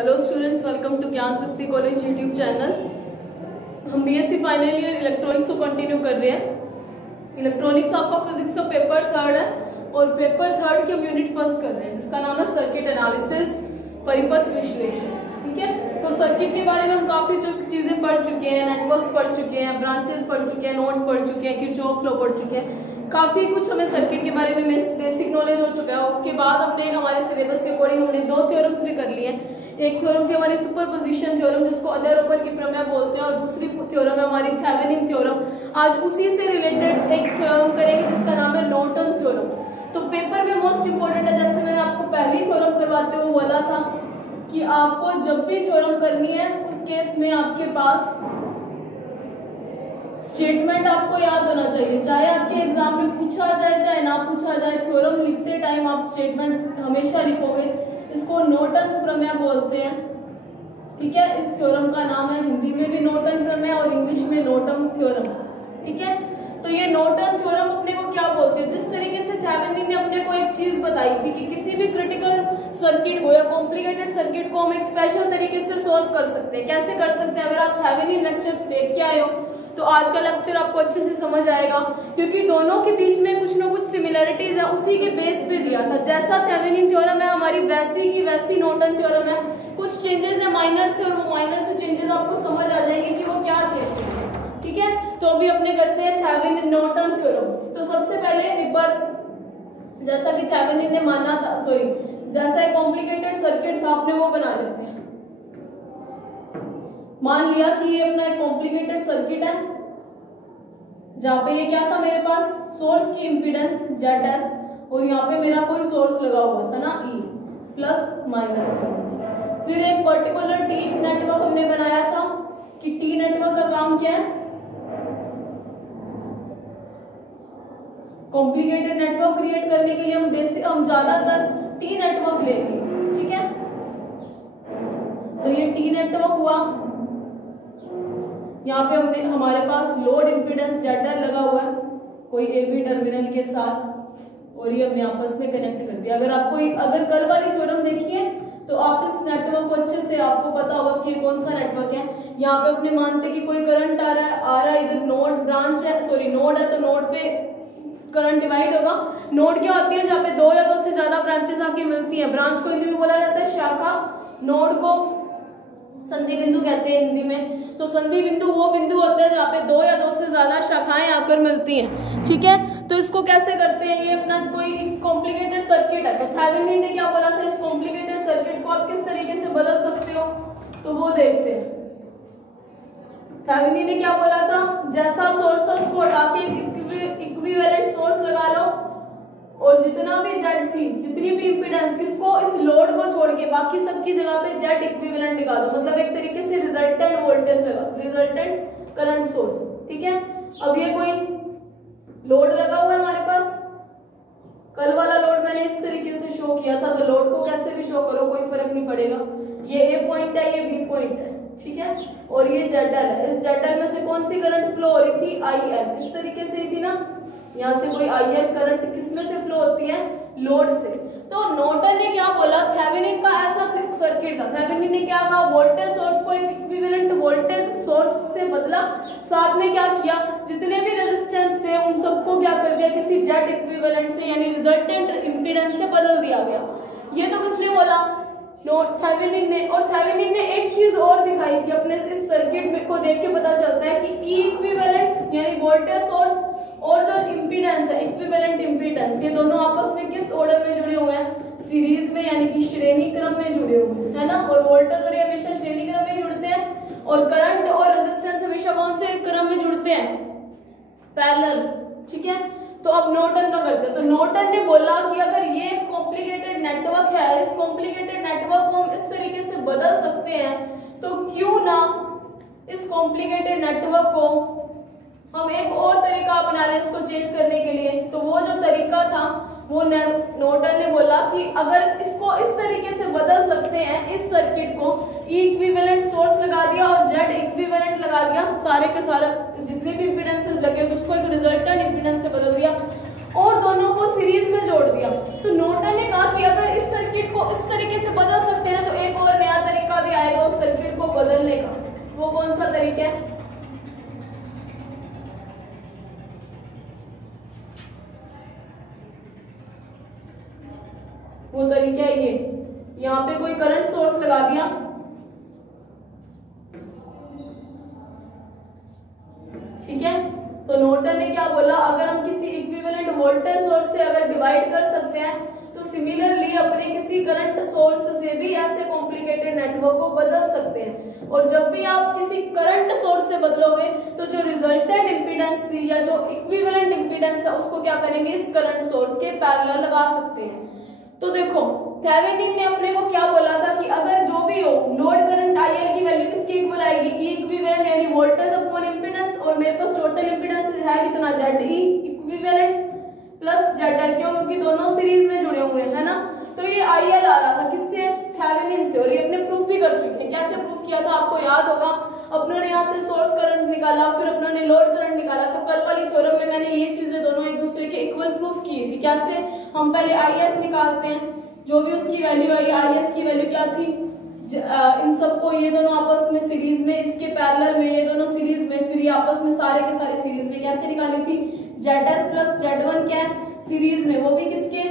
Hello students, welcome to ज्ञान तृप्ति college YouTube channel. हम BSc final year electronics को continue कर रहे हैं। इलेक्ट्रॉनिक्स आपका फिजिक्स का पेपर 3 है और पेपर 3 की हम यूनिट फर्स्ट कर रहे हैं जिसका नाम है सर्किट एनालिसिस, परिपथ विश्लेषण। ठीक है, तो सर्किट के बारे में हम काफी चीजें पढ़ चुके हैं, नेटवर्क्स पढ़ चुके हैं, ब्रांचेस पढ़ चुके हैं, नोड्स पढ़ चुके हैं, किरचॉफ लॉ पढ़ चुके हैं। काफी कुछ हमें सर्किट के बारे में बेसिक नॉलेज हो चुका है। उसके बाद हमने हमारे सिलेबस के अकॉर्डिंग हमने 2 थ्योरम्स भी कर लिए। एक थ्योरम थी हमारी सुपरपोजिशन थ्योरम जिसको अध्यारोपण की प्रमेय बोलते हैं, और दूसरी थ्योरम है हमारी थेवेनिन थ्योरम। आज उसी से रिलेटेड एक थ्योरम करेंगे जिसका नाम है नॉर्टन थ्योरम। तो पेपर में मोस्ट इंपोर्टेंट है, जैसे मैंने आपको पहली थ्योरम करवाते हुए बोला था कि आपको जब भी थ्योरम करनी है उस केस में आपके पास स्टेटमेंट आपको याद होना चाहिए, चाहे आपके एग्जाम में पूछा जाए चाहे ना पूछा जाए। थ्योरम लिखते टाइम आप स्टेटमेंट हमेशा लिखोगे। इसको नॉर्टन प्रमेय बोलते हैं। ठीक है, इस थ्योरम का नाम है हिंदी में भी नॉर्टन प्रमेय और इंग्लिश में नॉर्टन थ्योरम। ठीक है, तो ये नॉर्टन थ्योरम अपने को क्या बोलते हैं, जिस तरीके से थेवेनिन ने अपने को एक चीज बताई थी कि किसी भी क्रिटिकल सर्किट को या कॉम्प्लिकेटेड सर्किट को हम एक स्पेशल तरीके से सोल्व कर सकते हैं। कैसे कर सकते हैं? अगर आप थेवेनिन लेक्चर देख के आए हो तो आज का लेक्चर आपको अच्छे से समझ आएगा, क्योंकि दोनों के बीच में कुछ ना कुछ सिमिलरिटीज है, उसी के बेस पे दिया था। जैसा थेवेनिन थ्योरम है हमारी वैसी की वैसी नॉर्टन थ्योरम है। कुछ चेंजेस है माइनर से, और वो माइनर से चेंजेस आपको समझ आ जाएंगे कि वो क्या चेंजेस है। ठीक है, तो अभी अपने करते हैं थेवेनिन नॉर्टन थ्योरम। तो सबसे पहले एक बार जैसा कि थेवेनिन ने माना था, जैसा एक कॉम्प्लिकेटेड सर्किट था अपने वो बना लेते हैं। मान लिया कि ये अपना एक कॉम्प्लिकेटेड सर्किट है जहां पे ये क्या था, मेरे पास सोर्स की इंपीडेंस ZS और यहाँ पे मेरा कोई सोर्स लगा हुआ था ना E प्लस माइनस T। फिर एक पर्टिकुलर T नेटवर्क हमने बनाया था कि T नेटवर्क का काम क्या है, कॉम्प्लिकेटेड नेटवर्क क्रिएट करने के लिए हम ज्यादातर T नेटवर्क लेंगे। ठीक है, तो ये T नेटवर्क हुआ। यहाँ पे हमारे पास लोड इंपीडेंस ZL लगा हुआ है कोई AB टर्मिनल के साथ, और ये हमने आपस में कनेक्ट कर दिया। अगर कल वाली थ्योरम देखिए तो आप इस नेटवर्क को अच्छे से आपको पता होगा कि कौन सा नेटवर्क है। यहाँ पे अपने मानते कि कोई करंट आ रहा है इधर नोड ब्रांच है, नोड है, तो नोड पे करंट डिवाइड होगा। नोड क्या होती है? जहाँ पे 2 या 2 से ज्यादा ब्रांचेस आके मिलती हैं। ब्रांच को हिंदी में बोला जाता है शाखा, नोड को संधि बिंदु कहते हैं हिंदी में। तो संधि बिंदु वो बिंदु होता है जहाँ पे 2 या 2 से ज्यादा शाखाएं आकर मिलती हैं। ठीक है, तो इसको कैसे करते हैं? ये अपना कोई कॉम्प्लिकेटेड सर्किट है, तो थेवेनिन ने क्या बोला था, इस कॉम्प्लिकेटेड सर्किट को आप किस तरीके से बदल सकते हो, तो वो देखते हैं। थेवेनिन ने क्या बोला था, जैसा सोर्स है उसको हटा के इक्विवेलेंट सोर्स लगा लो, और जितना भी Z थी, जितनी भी इंपीडेंस, किसको, इस लोड को छोड़ के बाकी सबकी जगह पे Z इक्विवेलेंट लगा दो। मतलब एक तरीके से रिजल्टेंट वोल्टेज लगा, रिजल्टेंट करंट सोर्स। ठीक है, अब ये कोई लोड लगा हुआ है हमारे पास। कल वाला लोड मैंने इस तरीके से शो किया था, तो लोड को कैसे भी शो करो कोई फर्क नहीं पड़ेगा। ये A पॉइंट है, ये B पॉइंट है। ठीक है, और ये ZL है। इस ZL में से कौन सी करंट फ्लो हो रही थी? IL। इस तरीके से ही थी ना, यहाँ से कोई IL करंट किसमें से फ्लो होती है? लोड से। तो नॉर्टन ने क्या बोला, थेवेनिन का ऐसा सर्किट था। थेवेनिन ने क्या कहा, वोल्टेज सोर्स को एक इक्विवेलेंट वोल्टेज सोर्स से बदला, साथ में क्या किया, जितने भी रेजिस्टेंस थे उन सबको क्या कर दिया, किसी Z इक्विवेलेंट से यानी रिजल्टेंट इंपीडेंस से बदल दिया गया। ये तो किसने बोला? थेवेनिन ने। और थेवेनिन ने एक चीज और दिखाई थी अपने इस सर्किट को देख के पता चलता है कि E इक्विवेलेंट यानी वोल्टेज सोर्स और जो इंपीडेंस है इक्विवेलेंट इंपीडेंस, ये दोनों आपस में किस ऑर्डर में जुड़े हुए हैं? सीरीज में, यानी कि श्रेणी क्रम में जुड़े हुए हैं, है ना। और वोल्टेज और ये हमेशा श्रेणी क्रम में जुड़ते हैं, और करंट और रेजिस्टेंस हमेशा कौन से क्रम में जुड़ते हैं? पैरेलल। ठीक है, तो अब नॉर्टन का करते हैं। तो नॉर्टन ने बोला कि अगर ये कॉम्प्लिकेटेड नेटवर्क है, इस कॉम्प्लिकेटेड नेटवर्क को हम इस तरीके से बदल सकते हैं, तो क्यों ना इस कॉम्प्लिकेटेड नेटवर्क को हम एक और तरीका अपना लें इसको चेंज करने के लिए। तो वो जो तरीका था वो नॉर्टन ने बोला कि अगर इसको इस तरीके से बदल सकते हैं, इस सर्किट को E इक्विवेलेंट सोर्स लगा दिया और Z इक्विवेलेंट लगा दिया, सारे के सारे जितने भी इंपीडेंसेस लगे तो उसको एक रिजल्टेंट इंपीडेंस से बदल दिया और दोनों को सीरीज में जोड़ दिया। तो नॉर्टन ने कहा कि अगर इस सर्किट को इस तरीके से बदल सकते हैं तो एक और नया तरीका कौन सा तरीका है? वो तरीका है ये, यहाँ पे कोई करंट सोर्स लगा दिया, ठीक है। तो नॉर्टन ने क्या बोला, अगर हम किसी इक्विवेलेंट वोल्टेज सोर्स से अगर डिवाइड कर सकते हैं तो सिमिलरली अपने किसी करंट सोर्स से भी ऐसे कॉम्प्लिकेटेड नेटवर्क को बदल सकते हैं। और जब भी आप किसी करंट सोर्स से बदलोगे तो जो रिजल्टेंट इंपीडेंस थी या जो इक्विवेलेंट इंपीडेंस है उसको क्या करेंगे, इस करंट सोर्स के पैरेलल लगा सकते हैं। तो देखो थेवेनिन ने अपने को क्या बोला था कि अगर जो भी हो लोड करंट IL की वैल्यू किसके इक्वल आएगी, E इक्विवेलेंट यानी वोल्टेज अपॉन इंपीडेंस, और मेरे पास टोटल इंपीडेंस है कितना, ZE इक्विवेलेंट प्लस ZL, क्यों, क्योंकि दोनों सीरीज में जुड़े हुए हैं ना। तो ये IL आ रहा था किससे, थेवेनिन से, और ये अपने प्रूफ भी कर चुके हैं। कैसे प्रूफ किया था आपको याद होगा, अपनों ने यहाँ से सोर्स करंट निकाला, फिर अपनों ने लोड करंट निकाला था। कल वाली थ्योरम में मैंने ये चीजें दोनों एक दूसरे के इक्वल प्रूफ की थी। कैसे, हम पहले IS निकालते हैं, जो भी उसकी वैल्यू आई, IS की वैल्यू क्या थी, इन सबको ये दोनों आपस में सीरीज में, इसके पैरेलल में ये दोनों सीरीज में, फिर ये आपस में सारे के सारे सीरीज में कैसे निकाली थी, ZS प्लस Z1 क्या है सीरीज में, वो भी किसके,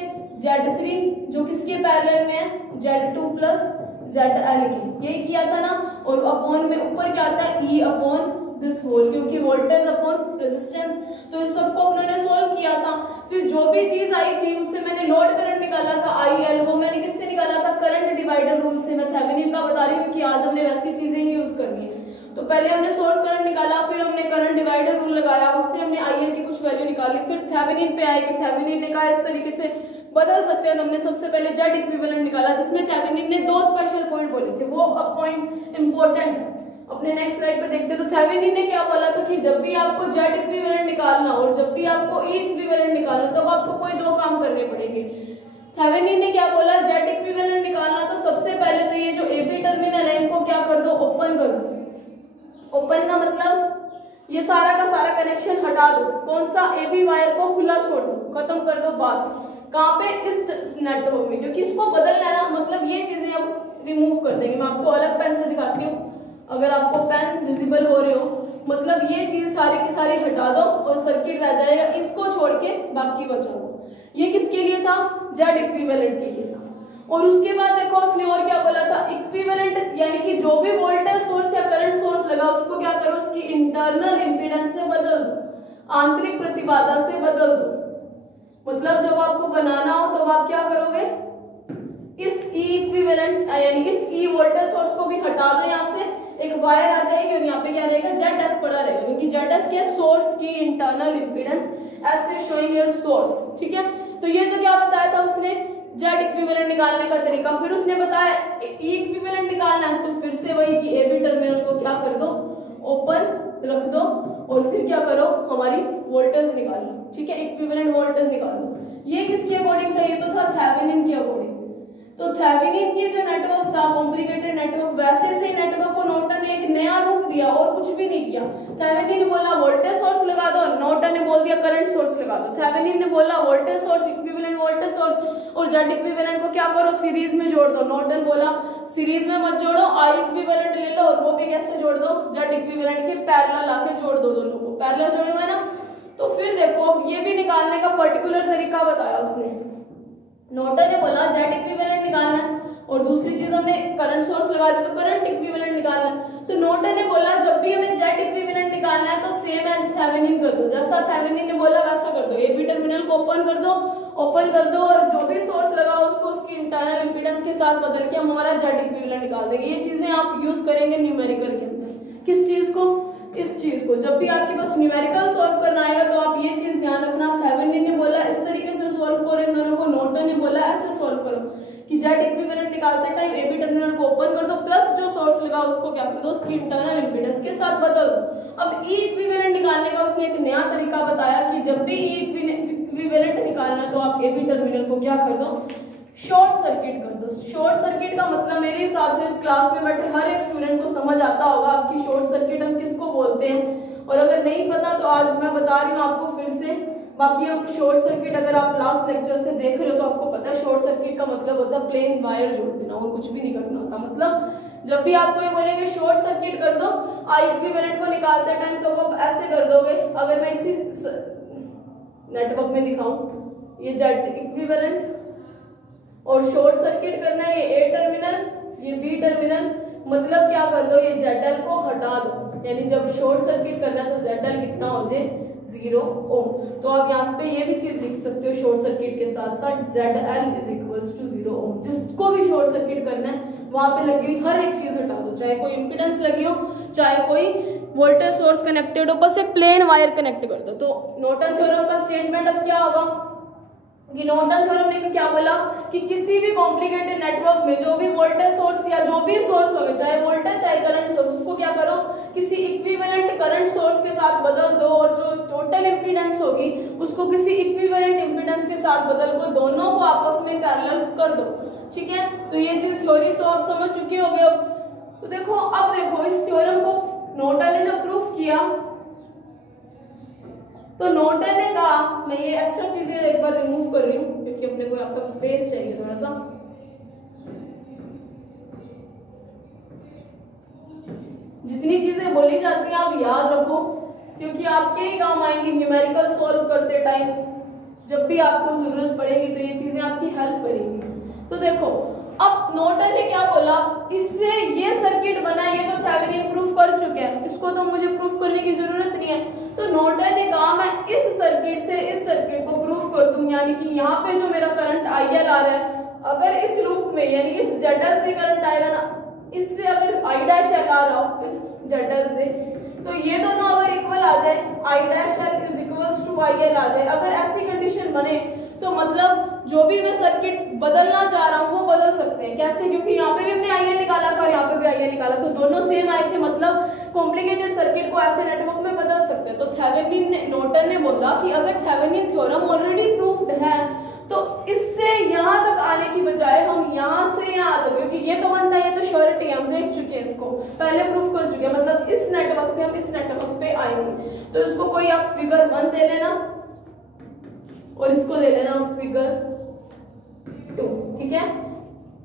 Z3 जो किसके पैरेलल में है, Z2 प्लस ZL के, यही किया था ना। और अपॉन में ऊपर क्या आता है, E अपॉन दिस होल, क्योंकि वोल्टेज अपॉन रेजिस्टेंस। तो इस सबको उन्होंने सोल्व किया था। फिर जो भी चीज आई थी उससे मैंने लोड करंट निकाला था IL, वो मैंने किससे निकाला था, करंट डिवाइडर रूल से। मैं थेवेनिन का बता रही हूँ कि आज हमने वैसी चीजें ही यूज करनी है। तो पहले हमने सोर्स करंट निकाला, फिर हमने करंट डिवाइडर रूल लगाया, उससे हमने IL की कुछ वैल्यू निकाली, फिर थेवेनिन पे आए कि थेवेनिन ने कहा इस तरीके से बदल सकते हैं। तो हमने सबसे पहले Z इक्विवेलेंट निकाला, जिसमें थेवेनिन ने दो स्पेशल पॉइंट बोले थे, वो अब पॉइंट इंपॉर्टेंट है। अपने नेक्स्ट स्लाइड पे देखते हैं। तो थेवेनिन ने क्या बोला था कि जब भी आपको Z इक्विवेलेंट निकालना और जब भी आपको E इक्विवेलेंट निकालना, तब आपको कोई दो काम करने पड़ेंगे। थेवेनिन ने क्या बोला, Z इक्विवेलेंट निकालना तो सबसे पहले तो ये जो AB टर्मिनल है इनको क्या कर दो, ओपन कर दो। ओपन का मतलब ये सारा का सारा कनेक्शन हटा दो, कौन सा, AB वायर को खुला छोड़ दो, खत्म कर दो बात। कहाँ पे, इस नेटवर्क में, क्योंकि इसको बदलना है ना, मतलब ये चीजें अब रिमूव कर देंगे। मैं आपको अलग पेन से दिखाती हूँ, अगर आपको पेन विजिबल हो रहे हो, मतलब ये चीज सारी की सारी हटा दो और सर्किट रह जाएगा, इसको छोड़ के बाकी बचाओ। ये किसके लिए था, Z इक्विवेलेंट के लिए था। और उसके बाद देखो उसने और क्या बोला था, इक्विवेलेंट यानी कि जो भी वोल्टेज सोर्स या करंट सोर्स लगा उसको क्या करो, उसकी इंटरनल इंपीडेंस से बदल दो, आंतरिक प्रतिबाधा से बदल दो। मतलब जब आपको बनाना हो तो आप क्या करोगे, इस E इक्विवेलेंट यानी इस E वोल्टेज सोर्स को भी हटा दो, यहाँ से एक वायर आ जाएगी और यहाँ पे क्या रहेगा, ZS पड़ा रहेगा, क्योंकि ZS के सोर्स की इंटरनल इंपीडेंस ऐसे शोइंग योर सोर्स, ठीक है। तो ये तो क्या बताया था उसने, Z इक्विवेलेंट निकालने का तरीका। फिर उसने बताया E इक्विवेलेंट निकालना है, तो फिर से वही कि AB टर्मिनल को क्या कर दो, ओपन रख दो, और फिर क्या करो, हमारी वोल्टेज निकाल लो, ठीक है, इक्विवेलेंट वोल्टेज निकाल लो। ये किसके अकॉर्डिंग था, ये तो था थेवेनिन के अकॉर्डिंग। तो थेवेनिन की जो नेटवर्क था कॉम्प्लिकेटेड नेटवर्क, वैसे से नेटवर्क को नॉर्टन ने एक नया रूप दिया और कुछ भी नहीं किया। थेवेनिन ने बोला वोल्टेज सोर्स लगा दो, नॉर्टन ने बोल दिया करंट सोर्स लगा दो। थेवेनिन ने बोला voltage source equivalent voltage source और Z इक्विवेलेंट को क्या करो, सीरीज में जोड़ दो। नॉर्टन बोला सीरीज में मत जोड़ो, I इक्विवेलेंट ले लो, और वो भी कैसे जोड़ दो, Z इक्विवेलेंट के पैरेलल लाके जोड़ दो, दोनों को पैरेलल जोड़े हुए ना। तो फिर देखो अब ये भी निकालने का पर्टिकुलर तरीका बताया उसने। नॉर्टन ने बोला Z इक्विवेलेंट निकालना है, और दूसरी चीज हमने करंट सोर्स लगा दिया तो करंट इक्विवेलेंट निकालना है। तो नॉर्टन ने बोला जब भी हमें Z इक्विवेलेंट निकालना है तो सेम एज थेवेनिन कर दो, जैसा थेवेनिन ने बोला वैसा कर दो। AB टर्मिनल को ओपन कर दो, और जो भी सोर्स लगा उसको उसकी इंटरनल इंपीडेंस के साथ बदल के हम हमारा Z इक्विवेलेंट निकाल देंगे। ये चीजें आप यूज करेंगे न्यूमेरिकल के अंदर। किस चीज को, इस चीज को। जब भी आपके पास न्यूमेरिकल सॉल्व करना आएगा तो आप ये चीज ध्यान रखना, थेवेनिन ने बोला इस तरीके से सॉल्व करो इन दोनों को, नॉर्टन ने बोला ऐसे सॉल्व करो कि Z इक्विवेलेंट निकालते टाइम AB टर्मिनल को ओपन कर दो, प्लस जो सोर्स लगा उसको क्या कर दो, उसकी इंटरनल इंपीडेंस के साथ बदल दो। अब E इक्विवेलेंट निकालने का उसने एक नया तरीका बताया कि जब भी E इक्विवेलेंट निकालना तो आप AB टर्मिनल को क्या कर दो, शॉर्ट सर्किट कर दो। शॉर्ट सर्किट का मतलब मेरे हिसाब से इस क्लास में बैठे हर एक स्टूडेंट को समझ आता होगा कि शॉर्ट सर्किट हम किसको बोलते हैं, और अगर नहीं पता तो आज मैं बता रही हूँ आपको फिर से। बाकी अब शॉर्ट सर्किट अगर आप लास्ट लेक्चर से देख रहे हो तो आपको पता है शॉर्ट सर्किट का मतलब होता है प्लेन वायर जोड़ देना और कुछ भी नहीं करना होता। मतलब जब भी आपको ये बोलेंगे शॉर्ट सर्किट कर दो आई इक्विवेलेंट को निकालते टाइम, तो आप ऐसे कर दोगे। अगर मैं इसी नेटवर्क में दिखाऊं, ये जेड इक्विवेलेंट और शॉर्ट सर्किट करना है, ये ए टर्मिनल, ये बी टर्मिनल, मतलब क्या कर दो, ये ZL को हटा दो, यानी जब शॉर्ट सर्किट करना है तो ZL कितना हो जाए 0 ओम। तो आप यहाँ पे ये भी चीज लिख सकते हो शॉर्ट सर्किट के साथ साथ ZL इज इक्वल्स टू 0 ओम। जिसको भी शॉर्ट सर्किट करना है वहां पे लगी हुई हर एक चीज हटा दो, चाहे कोई इंपिडेंस लगी हो, चाहे कोई वोल्टेज सोर्स कनेक्टेड हो, बस एक प्लेन वायर कनेक्ट कर दो। तो नॉर्टन थ्योरम का स्टेटमेंट अब क्या होगा कि नॉर्टन थ्योरम ने क्या बोला कि किसी भी कॉम्प्लिकेटेड नेटवर्क में जो भी वोल्टेज सोर्स या जो भी सोर्स होगा, चाहे वोल्टेज चाहे करंट सोर्स, उसको क्या करो किसी इक्विवेलेंट करंट सोर्स के साथ बदल दो, और जो टोटल इंपीडेंस होगी उसको किसी इक्विवेलेंट इंपीडेंस के साथ बदल को दोनों को आपस में पैरेलल कर दो। ठीक है, तो ये चीज थ्योरी तो आप समझ चुके होगे। अब तो देखो, अब देखो इस थ्योरम को नॉर्टन ने जब प्रूफ किया तो नॉर्टन ने कहा, मैं ये एक्स्ट्रा चीजें एक बार रिमूव कर रही हूँ क्योंकि अपने को आपका स्पेस चाहिए थोड़ा सा। जितनी चीजें बोली जाती हैं आप याद रखो, क्योंकि आपके ही काम आएंगी न्यूमेरिकल सॉल्व करते टाइम। जब भी आपको जरूरत पड़ेगी तो ये चीजें आपकी हेल्प करेंगी। तो देखो, अब नॉर्टन ने क्या बोला, इससे ये सर्किट बना, ये तो थेवेनिन प्रूफ कर चुके हैं, इसको तो मुझे प्रूफ करने की जरूरत नहीं है। तो नॉर्टन ने कहा मैं इस सर्किट से इस सर्किट को प्रूफ कर दूं, यानी कि यहाँ पे जो मेरा करंट IL आ रहा है, अगर इस लूप में यानी कि इस ZL से करंट आएगा ना, इससे अगर I' आ रहा हो इस ZL से, तो ये दोनों अगर इक्वल आ जाए, I' is equals to IL आ जाए, अगर ऐसी कंडीशन बने तो मतलब जो भी मैं सर्किट बदलना चाह रहा हूँ वो बदल सकते हैं। कैसे? क्योंकि यहाँ पे भी हमने IL निकाला था और यहाँ पे भी IL निकाला था, दोनों सेम आए थे, मतलब कॉम्प्लिकेटेड सर्किट को ऐसे नेटवर्क में बदल सकते हैं। तो थेवेनिन ने, नॉर्टन ने बोला कि अगर थेवेनिन थ्योरम ऑलरेडी प्रूव्ड है तो इससे यहाँ तक आने की बजाय हम यहाँ से यहाँ तक, क्योंकि ये तो बनता है, ये तो श्योरिटी है, हम देख चुके हैं, इसको पहले प्रूफ कर चुके हैं, मतलब इस नेटवर्क से हम इस नेटवर्क पे आएंगे। तो इसको कोई आप फिगर 1 दे लेना और इसको ले लेना फिगर 2, ठीक है।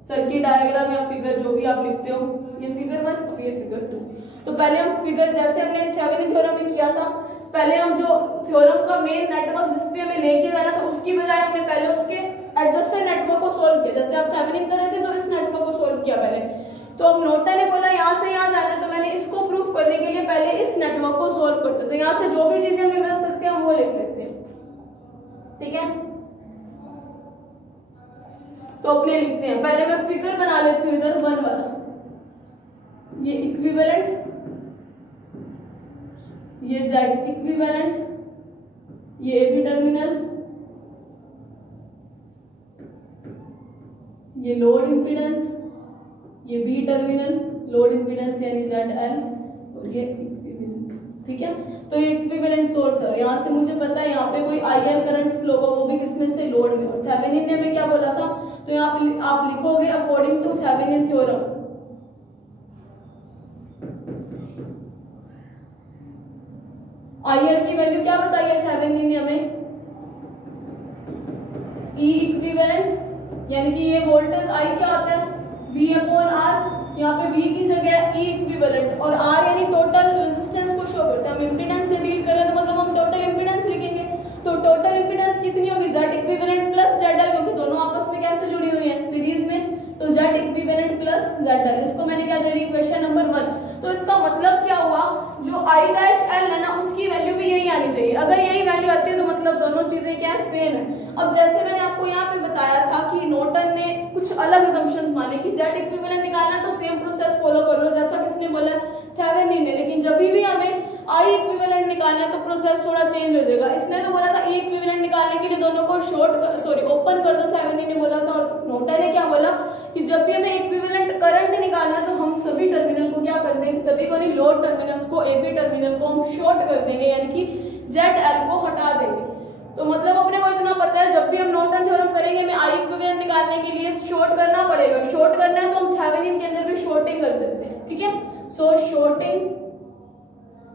सर्किट डायग्राम या फिगर जो भी आप लिखते हो, ये फिगर 1 और ये फिगर 2। तो पहले हम फिगर, जैसे हमने थेवेनिन थ्योरम में किया था, पहले हम जो थ्योरम का मेन नेटवर्क जिस पे हमें लेके जाना था उसकी बजाय हमने पहले उसके एडजस्टेड नेटवर्क को सोल्व किया। जैसे आप थेवेनिन कर रहे थे तो इस नेटवर्क को सोल्व किया पहले। तो अब नॉर्टन ने बोला यहाँ से यहाँ जाना है, तो मैंने इसको प्रूफ करने के लिए पहले इस नेटवर्क को सोल्व करते। तो यहाँ से जो भी चीजें हमें मिल सकती है हम वो लिख लेते हैं, ठीक है। तो अपने लिखते हैं, पहले मैं फिगर बना लेती हूँ इधर 1 वाला, ये इक्विवेलेंट, ये Z इक्विवेलेंट, ये AB टर्मिनल, ये लोड इंपीडेंस, ये B टर्मिनल लोड इंपीडेंस यानी ZL, और ये इक्विवेलेंट, ठीक है। तो ये इक्विवेलेंट सोर्स है और यहाँ से मुझे पता है यहाँ पे कोई IL करंट फ्लो होगा, वो भी किसमें से, लोड में। और थेवेनिन ने हमें क्या बोला था, तो यहाँ आप लिखोगे according to Thevenin theorem, IL की वैल्यू क्या बताई है थेवेनिन ने हमें, E इक्विवेलेंट, यानी कि ये वोल्टेज I क्या होता है V/R, यहाँ पे V की जगह E इक्विवेलेंट, और R यानी टोटल रेजिस्टेंस को शो करता है। हम इंपीडेंस से डील कर रहे हैं तो मतलब हम टोटल इंपीडेंस लिखेंगे। तो टोटल इंपीडेंस कितनी होगी, Z इक्विवेलेंट प्लस ZL, क्योंकि दोनों आपस में कैसे जुड़ी हुई है, सीरीज में। तो Z इक्विवेलेंट प्लस ZL, इसको मैंने क्या दे रही, क्वेश्चन नंबर 1। तो इसका मतलब क्या हुआ, जो I' है ना उसकी वैल्यू भी यही आनी चाहिए। अगर यही वैल्यू आती है तो मतलब दोनों चीजें क्या है, सेम है। अब जैसे मैंने आपको यहाँ पे बताया था कि नॉर्टन ने कुछ अलग असम्पशंस माने कि Z इक्विवेलेंट निकालना तो सेम प्रोसेस फॉलो कर लो जैसा किसने बोला, थेवेनिन ने। लेकिन जब भी हमें I इक्विवेलेंट निकालना है तो प्रोसेस थोड़ा चेंज हो जाएगा। इसने तो बोला था E इक्विवेलेंट निकालने के लिए दोनों को ओपन कर दो, थेवेनिन ने बोला था। और नॉर्टन ने क्या बोला कि जब भी हमें इक्विवेलेंट करंट निकालना है तो हम सभी टर्मिनल को क्या कर देंगे, सभी को नहीं, लोड टर्मिनल्स को, AB टर्मिनल को हम शॉर्ट कर देंगे, यानी कि ZL को हटा देंगे। तो मतलब अपने को इतना पता है, जब भी हम नॉर्टन थ्योरम करेंगे हमें I इक्विवेलेंट निकालने के लिए शॉर्ट करना पड़ेगा। शॉर्ट करना है तो हम थेवेनिन के अंदर भी शॉर्टिंग कर देते हैं, ठीक है। सो शॉर्टिंग,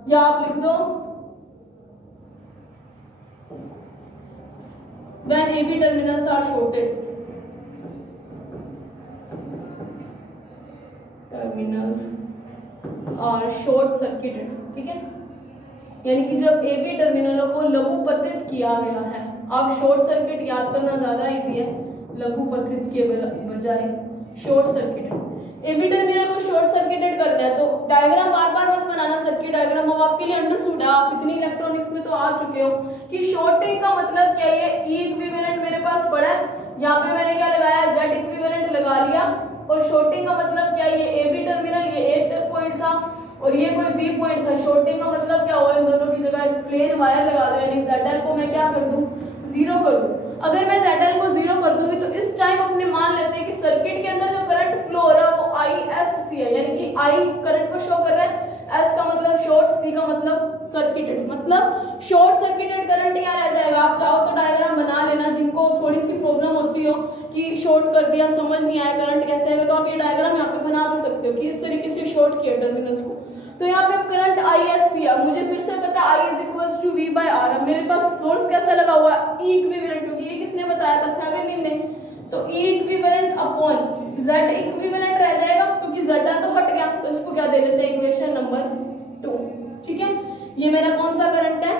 या आप लिख दो when AB terminals are shorted, terminals are short circuited, ठीक है, यानी कि जब ए बी टर्मिनलों को लघुपतित किया गया है, आप शॉर्ट सर्किट याद करना ज्यादा इजी है लघुपतित के बजाय short circuited. A B terminal को शॉर्ट सर्किटेड करना है तो डायग्राम बार बार मत बनाना, सर्किट डायग्राम अब आपके लिए अंडरस्टूड है, आप इतनी इलेक्ट्रॉनिक्स में तो आ चुके हो कि शॉर्टिंग का मतलब क्या है। ई इक्विवेलेंट मेरे पास पड़ा है, यहाँ पे मैंने क्या लगाया जेड इक्विवेलेंट लगा लिया, और शॉर्टिंग का मतलब क्या है, ये ए बी टर्मिनल ये ए पॉइंट था और ये कोई बी पॉइंट था। शॉर्टिंग का मतलब क्या हुआ, इन दोनों की जगह प्लेन वायर लगा दो, यानी ZL को मैं क्या कर दूं, जीरो कर दूं। अगर मैं ZL को जीरो कर दूंगी तो इस टाइम अपने मान लेते हैं कि सर्किट के अंदर जो करंट फ्लो हो रहा है वो ISC है, यानी कि I करंट को शो कर रहा है, S का मतलब शॉर्ट, C का मतलब सर्किटेड, मतलब शॉर्ट सर्किटेड करंट क्या रह जाएगा। आप चाहो तो डायग्राम बना लेना, जिनको थोड़ी सी प्रॉब्लम होती हो कि शॉर्ट कर दिया समझ नहीं आया करंट कैसे आएगा, तो आप ये डायग्राम यहाँ पे बना भी सकते हो कि इस तरीके से शॉर्ट किया टर्मिनल्स को। तो यहाँ पे करंट ISC है, मुझे फिर से पता I = V/R है, मेरे पास सोर्स कैसा लगा हुआ है E इक्विवेलेंट, क्योंकि ये किसने बताया था, थेवेनिन ने। तो E equivalent upon Z equivalent रह जाएगा, क्योंकि ZL तो हट गया, तो इसको क्या दे देते हैं इक्वेशन नंबर 2, ठीक है। ये मेरा कौन सा करंट है,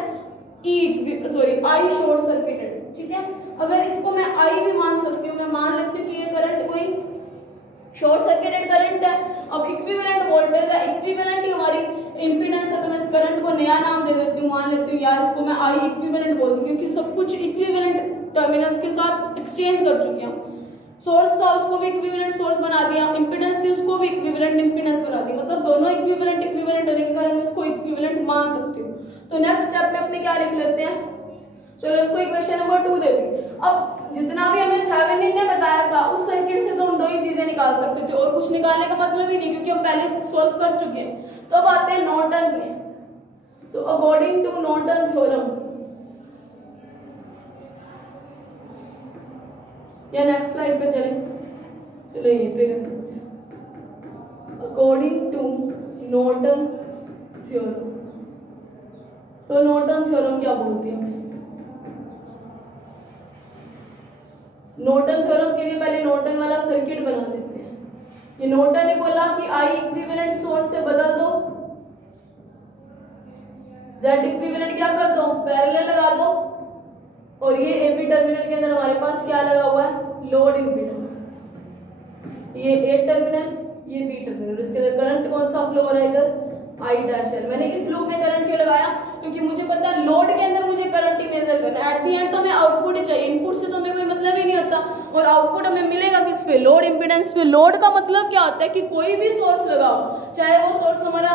I शॉर्ट सर्किटेड, ठीक है। अगर इसको मैं I भी मान सकती हूँ, मैं मान लेती हूँ कि ये करंट कोई शॉर्ट सर्किटेड करंट है। अब इक्विवेलेंट वोल्टेज है, इक्विवेलेंट ही हमारी इंपीडेंस है, तो मैं इस करंट को नया नाम दे देती हूँ, मान लेती हूँ या इसको मैं I इक्विवेलेंट बोलती हूँ, क्योंकि सब कुछ इक्विवेलेंट टर्मिनल्स के साथ एक्सचेंज कर चुके हैं। सोर्स था उसको भी इक्विवेलेंट सोर्स बना दिया, इंपीडेंस थी उसको भी इक्विवेलेंट इंपीडेंस बना दी, मतलब दोनों इक्विवेलेंट होने के कारण मैं इसको इक्विवेलेंट मान सकती हूँ। तो नेक्स्ट स्टेप में अपने क्या लिख लेते हैं, चलो इसको इक्वेशन नंबर 2 दे दी। अब जितना भी हमें थेवेनिन ने बताया था उस सर्किट से तो हम दो ही चीजें निकाल सकते थे, और कुछ निकालने का मतलब ही नहीं, क्योंकि हम पहले सॉल्व कर चुके हैं। तो अब आते हैं नॉर्टन में। So according to Norton theorem, या नेक्स्ट स्लाइड पे चले, चलो यहीं पे करते हैं। अकॉर्डिंग टू नॉर्टन थ्योरम, तो नॉर्टन थ्योरम क्या बोलती है, नॉर्टन थ्योरम के लिए पहले नॉर्टन वाला सर्किट बना देते हैं। ये नॉर्टन ने बोला कि I इक्विवेलेंट सोर्स से बदल दो, Z इक्विवेलेंट क्या कर दो, पैरेलल लगा दो, और ये ए बी टर्मिनल के अंदर हमारे पास क्या लगा हुआ है, लोड इंपीडेंस, ये ए टर्मिनल ये बी टर्मिनल, इसके अंदर करंट कौन सा फ्लो हो रहा है, इधर I'। मैंने इस लूप में करंट क्यों लगाया, क्योंकि मुझे पता है लोड के अंदर मुझे करंट ही मेजर करना है। एट दी एंड तो हमें आउटपुट ही चाहिए, इनपुट से तो हमें कोई मतलब ही नहीं होता, और आउटपुट हमें मिलेगा किस पे, लोड इंपीडेंस पे। लोड का मतलब क्या होता है कि कोई भी सोर्स लगाओ, चाहे वो सोर्स हमारा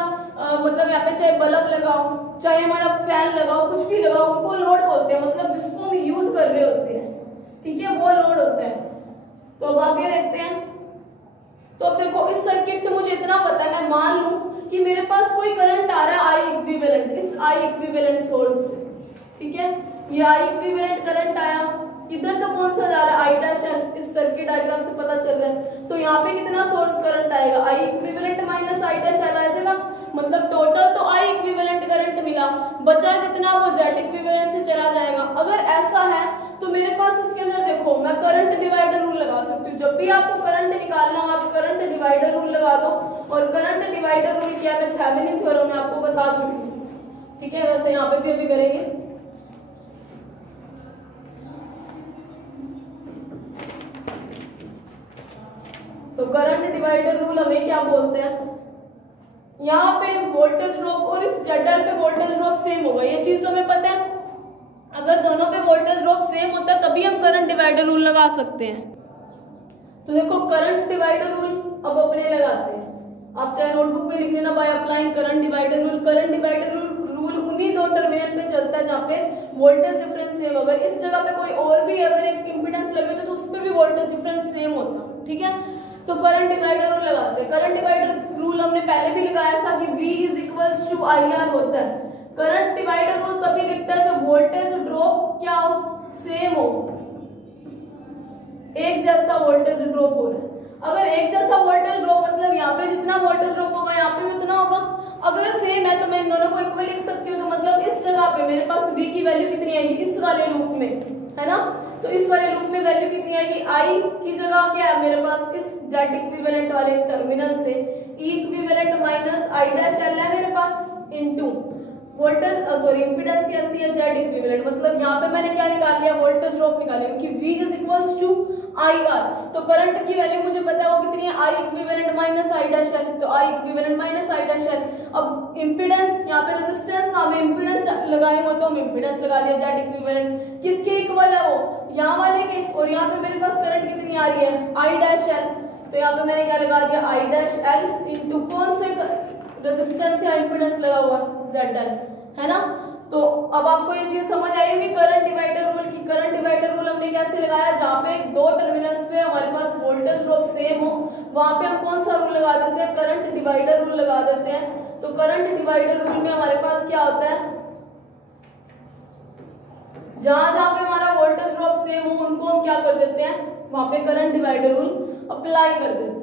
मतलब यहाँ पे चाहे बल्ब लगाओ, चाहे हमारा फैन लगाओ, कुछ भी लगाओ, उनको लोड बोलते हैं, मतलब जिसको हम यूज कर रहे होते हैं, ठीक है, वो लोड होता है। तो अब आगे देखते हैं। तो अब देखो इस सर्किट से मुझे इतना पता है, मैं मान लूं कि मेरे पास कोई करंट आ रहा है I इक्विवेलेंट, इस I इक्विवेलेंट सोर्स से, ठीक है, ये I इक्विवेलेंट करंट आया, इधर तो कौन सा जा रहा है I' है, इस सर्किट डायग्राम से पता चल रहा है। तो यहाँ पे कितना सोर्स करंट आएगा, I इक्विवेलेंट माइनस I' आ जाएगा, मतलब टोटल तो I इक्विवेलेंट करंट मिला, बचा जितना वो Z इक्विवेलेंट से चला जाएगा। अगर ऐसा है तो मेरे पास इसके अंदर देखो मैं करंट डिवाइडर रूल लगा सकती हूँ। जब भी आपको करंट निकालना हो आप करंट डिवाइडर रूल लगा दो, और करंट डिवाइडर रूल क्या मैं थेवेनिन थ्योरम में आपको बता चुकी हूँ, ठीक है, वैसे यहाँ पे भी अभी करेंगे। तो करंट डिवाइडर रूल हमें क्या बोलते हैं, यहाँ पे वोल्टेज ड्रॉप और इस ZL पे वोल्टेज ड्रॉप सेम होगा, ये चीज तो हमें पता है। अगर दोनों पे वोल्टेज ड्रॉप सेम होता है तभी हम करंट डिवाइडर रूल लगा सकते हैं। तो देखो करंट डिवाइडर रूल अब अपने लगाते हैं, आप चाहे नोटबुक पे लिख लेना, by applying current divider rule. Current divider rule उन्हीं दो टर्मिनल पे चलता है जहाँ पे वोल्टेज डिफरेंस सेम। अगर इस जगह पे कोई और भी अगर एक इंपीडेंस लगे तो उस पर भी वोल्टेज डिफरेंस सेम होता, ठीक है। तो करंट डिवाइडर रूल लगाते हैं। करंट डिवाइडर रूल हमने पहले भी लगाया था कि V = IR होता है। करंट डिवाइडर रूल तभी लिखता है जब वोल्टेज ड्रॉप क्या हो, सेम हो, एक जैसा वोल्टेज ड्रॉप हो रहा है। अगर एक जैसा वोल्टेज ड्रॉप मतलब यहाँ पे जितना वोल्टेज ड्रॉप होगा यहाँ पे भी उतना होगा। अगर सेम है तो मैं इन दोनों को इक्वल लिख सकती हूँ, तो मतलब इस जगह पे मेरे पास V की वैल्यू कितनी आएगी, इस वाले लूप में, है ना। तो इस वाले लूप में वैल्यू कितनी आएगी, I की जगह क्या है मेरे पास, इस Z इक्विवेलेंट वाले टर्मिनल से E equivalent minus I dash L है मेरे पास इनटू वोल्टेज सॉरी इंपीडेंस या सी जेड इक्विवेलेंट, मतलब यहाँ पे मैंने क्या निकाल लिया, वोल्टेज ड्रॉप निकाल लिया क्योंकि V is equals to I R. तो करंट की वैल्यू मुझे पता है वो कितनी है, I equivalent minus I dash L, तो I equivalent minus I dash L. अब इंपीडेंस यहाँ पे रेजिस्टेंस हमें इंपीडेंस लगाए हो तो हम इंपीडेंस लगा लिया, जेड इक्विवेलेंट किसके इक्वल है वो यहाँ वाले के, और यहाँ पे मेरे पास करंट कितनी आ रही है आई डैश एल, तो यहाँ पे मैंने क्या लगा दिया आई डैश एल इंटू कौन से रेजिस्टेंस या इंपीडेंस लगा हुआ जेड एल, है ना। तो अब आपको ये चीज समझ आई होगी करंट डिवाइडर रूल की। करंट डिवाइडर रूल हमने कैसे लगाया, जहाँ पे दो टर्मिनल्स पे हमारे पास वोल्टेज ड्रॉप सेम हो वहां पे हम कौन सा रूल लगा देते हैं, करंट डिवाइडर रूल लगा देते हैं। तो करंट डिवाइडर रूल में हमारे पास क्या होता है, जहां जहां पे हमारा वोल्टेज ड्रॉप सेम हो उनको हम क्या कर देते हैं, वहां पे करंट डिवाइडर रूल अप्लाई कर देते हैं।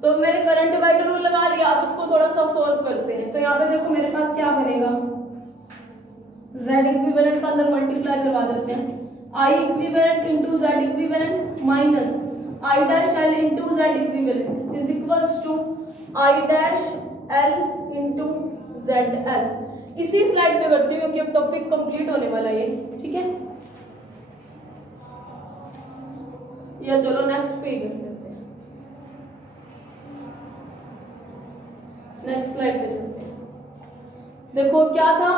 तो मैंने करंट डिवाइडर रूल लगा लिया, अब इसको थोड़ा सा सोल्व करते हैं। तो यहाँ पे देखो मेरे पास क्या बनेगा, Z इक्विवेलेंट का अंदर मल्टीप्लाई करवा देते हैं, I equivalent into Z equivalent minus I dash L into Z equivalent is equals to I dash L into ZL। इसी स्लाइड पे करती हूँ क्योंकि अब टॉपिक कंप्लीट होने वाला है, ठीक है। या चलो नेक्स्ट पे कर लेते हैं, नेक्स्ट स्लाइड पे चलते हैं। देखो क्या था,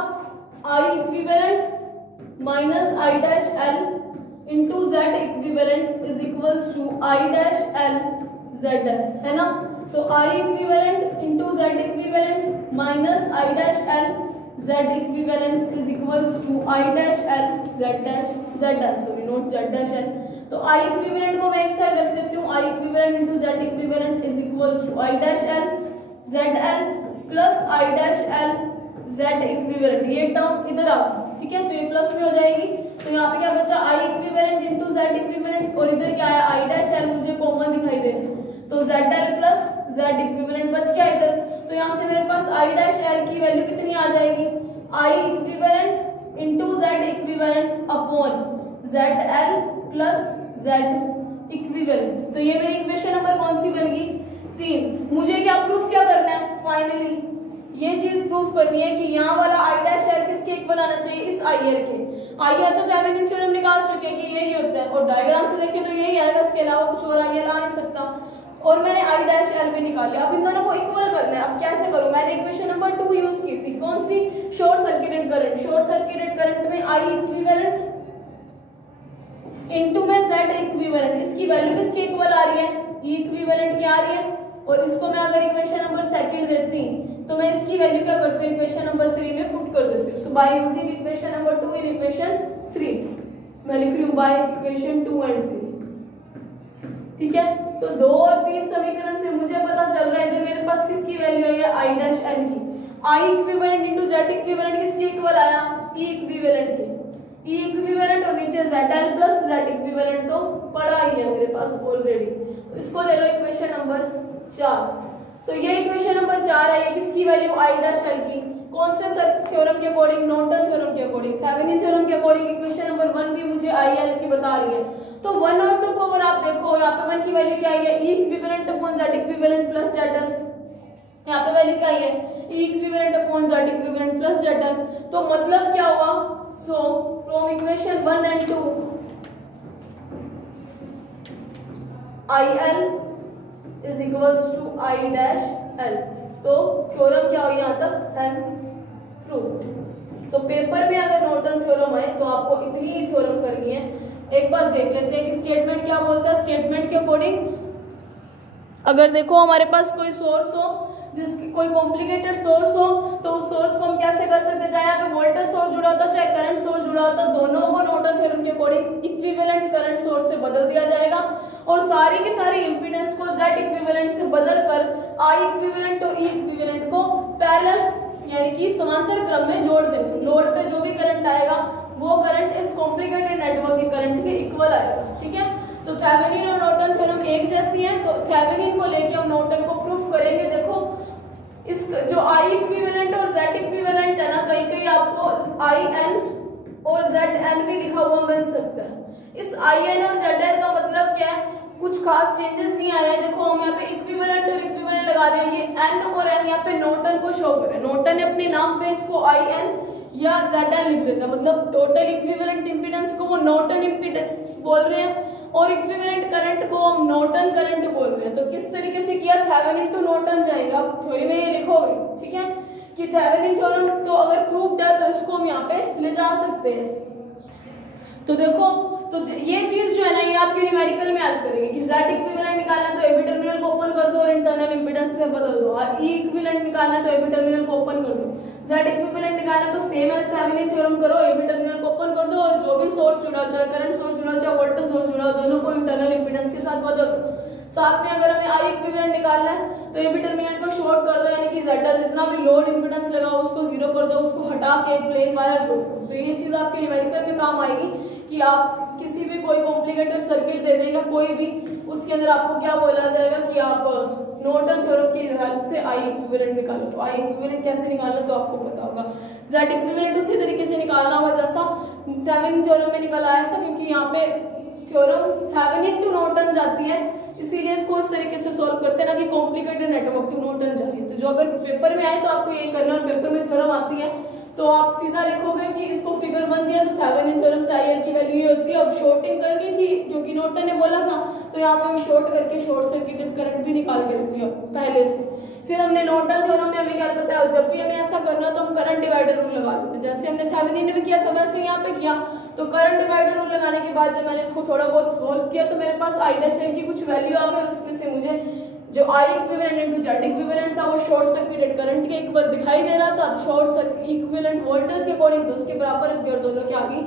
I equivalent minus I dash L into Z equivalent is equals to I dash L Z L, है ना। तो I equivalent into Z equivalent minus I dash L Z equivalent is equals to I dash L Z dash Z L, sorry not Z dash L. तो I equivalent को मैं एक side रख देती हूँ, I equivalent into Z equivalent is equals to I dash L Z L plus I dash L Z equivalent, ये term इधर आ गई, ठीक है। तो ये प्लस में हो जाएगी, तो यहाँ पे क्या बचा I equivalent into Z equivalent, और इधर क्या है आई डैश एल मुझे कॉमन दिखाई दे रहा है, तो Z L plus Z equivalent बच गया इधर। तो यहाँ से मेरे पास आई डैश एल की वैल्यू कितनी आ जाएगी, I equivalent into Z equivalent upon Z L plus Z equivalent. तो ये मेरी इक्वेशन नंबर कौन सी बन गई, 3। मुझे क्या प्रूफ क्या करना है, फाइनली ये चीज प्रूफ करनी है कि यहाँ वाला आई डैश एल किसके इक्वल आना चाहिए, इस आई एल के। आई एल तो थेवेनिन थ्योरम निकाल चुके हैं कि यही होता है, और डायग्राम से देखें तो यही आएगा, इसके अलावा कुछ और आई एल आ नहीं सकता। और मैंने आई डैश एल भी निकाल लिया, अब इन दोनों को इक्वल करना है। अब कैसे करूं, मैंने इक्वेशन नंबर 2 यूज की थी, कौन सी, short circuited current. Short circuited current में आई इक्विवेलेंट इंटू में जेड इक्विवेलेंट, इसकी वैल्यू किसके इक्वल आ रही है, ई इक्विवेलेंट की आ रही है। और इसको मैं अगर इक्वेशन नंबर 2 देती तो मैं इसकी वैल्यू क्या करती हूँ, इक्वेशन नंबर 3 में पुट कर देती हूँ। So by using equation number 2 in equation 3, मैं लिख रही हूँ बाय इक्वेशन 2 एंड 3, ठीक है। तो 2 और 3 समीकरण से मुझे पता चल रहा है इधर मेरे पास किसकी वैल्यू आई है, आई डैश एल की। आई इक्विवेलेंट इंटू जेड इक्विवेलेंट किसके इक्वल आया, ई इक्विवेलेंट के। ई इक्विवेलेंट और नीचे Z L plus Z equivalent तो पड़ा ही है मेरे पास ऑलरेडी। इसको ले लो इक्वेशन नंबर 4। तो ये इक्वेशन नंबर 4 है, ये किसकी वैल्यू, आई डैश एल की। कौन से थ्योरम के अकॉर्डिंग, नॉर्टन थ्योरम के अकॉर्डिंग। थेवेनिन थ्योरम के अकॉर्डिंग इक्वेशन नंबर 1 भी मुझे आई एल की बता रही है। तो 1 और 2 को अगर आप देखो, यहाँ पे 1 की वैल्यू क्या आई है, E equivalent upon Z equivalent plus Z L. यहाँ पे वैल्यू क्या आई है, E equivalent upon Z equivalent plus Z L. तो मतलब क्या हुआ, so from equation 1 and 2 I L is equals to I dash L. तो थ्योरम क्या हुई यहाँ तक, हेंस प्रूव्ड। तो पेपर में अगर नॉर्टन थ्योरम है तो आपको इतनी ही थ्योरम करनी है। एक बार देख लेते हैं कि स्टेटमेंट क्या बोलता है। स्टेटमेंट के अकॉर्डिंग अगर देखो हमारे पास कोई सोर्स हो, जिसकी कोई कॉम्प्लिकेटेड सोर्स हो, तो उस सोर्स को हम कैसे कर सकते हैं, चाहे यहाँ पे वोल्टेज सोर्स जुड़ा होता चाहे करंट सोर्स जुड़ा होता, दोनों को नॉर्टन थ्योरम के अकॉर्डिंग इक्विवेलेंट करंट सोर्स से बदल दिया जाएगा और सारी की सारी इंपीडेंस को जेड इक्विवेलेंट से बदलकर आई इक्विवेलेंट और ई इक्विवेलेंट को पैरेलल यानी कि समांतर क्रम में जोड़ दें। तो लोड पे जो भी करंट आएगा वो करंट इस कॉम्प्लिकेटेड नेटवर्क के करंट के इक्वल आएगा, ठीक है। तो थेवेनिन और नॉर्टन थ्योरम एक जैसी है, तो थेवेनिन को लेके हम नॉर्टन को प्रूफ करेंगे। देखो इस जो आई इक्विवेलेंट और जेड इक्विवेलेंट है ना, कहीं कहीं आपको आई एन और जेड एन भी लिखा हुआ मिल सकता है। इस आई एन और जेड एन का मतलब क्या है, कुछ खास चेंजेस नहीं आया है। देखो हम यहाँ पे इक्विवेलेंट और इक्विवेलेंट लगा रहे हैं, ये एन और एन यहाँ पे नॉर्टन को शो कर रहे हैं। नॉर्टन ने अपने नाम पे इसको आई एन या ZN लिख देता है, मतलब टोटल इक्विवेलेंट इंपीडेंस को वो नॉर्टन इंपीडेंस बोल रहे हैं और इक्विवेलेंट करंट को हम नॉर्टन करंट बोल रहे हैं। तो किस तरीके से किया, थेवेनिन टू नॉर्टन जाएगा, आप थ्योरी में ये लिखोगे, ठीक है, कि थेवेनिन थ्योरम तो अगर प्रूव्ड है तो इसको हम यहाँ पे ले जा सकते हैं। तो देखो, तो ये चीज जो है ना, ये आपके न्यूमेरिकल में हेल्प करेगी कि Z इक्विवेलेंट निकालना है तो AB टर्मिनल को ओपन कर दो और इंटरनल इंपीडेंस से बदल दो, और E इक्विवेलेंट निकालना है तो AB टर्मिनल को ओपन कर दो। Z इक्विवेलेंट निकालना है तो सेम एज थेवेनिन थ्योरम करो, AB टर्मिनल को ओपन कर दो और जो भी सोर्स जुड़ा हो, चाहे करंट सोर्स जुड़ा हो चाहे वोल्टेज सोर्स जुड़ा हो, दोनों को इंटरनल इंपीडेंस के साथ बदल दो। साथ में अगर हमें I इक्विवेलेंट निकालना है तो AB टर्मिनल को शॉर्ट कर दो, यानी कि ZL जितना भी लोड इंपीडेंस लगा हो उसको जीरो कर दो, उसको हटा के प्लेन वायर जोड़ दो। तो ये चीज आपके न्यूमेरिकल में काम आएगी कि आप किसी भी कोई कॉम्प्लिकेटेड सर्किट दे देगा कोई भी, उसके अंदर आपको क्या बोला जाएगा कि आप नॉर्टन थ्योरम की हेल्प से I इक्विवेलेंट निकालो। तो I इक्विवेलेंट कैसे निकालना तो आपको पता होगा। Z इक्विवेलेंट उसी तरीके से निकालना होगा जैसा थेवेनिन थ्योरम में निकल आया था, क्योंकि यहाँ पे थ्योरम थेवेनिन टू नॉर्टन जाती है, इसीलिए इसको इस तरीके से सॉल्व करते हैं ना कि कॉम्प्लिकेटेड नेटवर्क टू नॉर्टन जा रही है। तो जो अगर पेपर में आए तो आपको ये करना, और पेपर में थ्योरम आती है तो आप सीधा लिखोगे कि इसको फिगर 1 दिया तो थेवेनिन थ्योरम से IL की वैल्यू ये होती है। अब शॉर्टिंग करनी थी क्योंकि नॉर्टन ने बोला था, तो यहाँ पे हम शॉर्ट करके शॉर्ट सर्किटेड करंट भी निकाल के रख दिया पहले से। फिर हमने नॉर्टन थ्योरम में हमें क्या पता है, जब भी हमें ऐसा करना तो हम करंट डिवाइडर रूल लगा देते, जैसे हमने थेवेनिन में किया था वैसे यहाँ पे किया। तो करंट डिवाइडर रूल लगाने के बाद जब मैंने इसको थोड़ा बहुत सोल्व किया तो मेरे पास I' की कुछ वैल्यू आ गई, उसमें से मुझे जो I equivalent into Z equivalent था वो शॉर्ट सर्किटेड करंट के इक्वल दिखाई दे रहा था, तो शॉर्ट इक्विवेलेंट वोल्टेज के अकॉर्डिंग तो उसके बराबर रख दिया और दोनों की आगे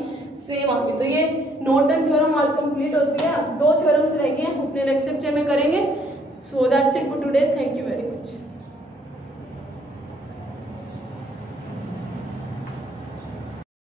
सेम आ गई। तो ये नॉर्टन थ्योरम आज कंप्लीट होती है। 2 थ्योरम्स रह गए हैं, अपने नेक्स्ट लेक्चर में करेंगे। So that's it for today, thank you very much.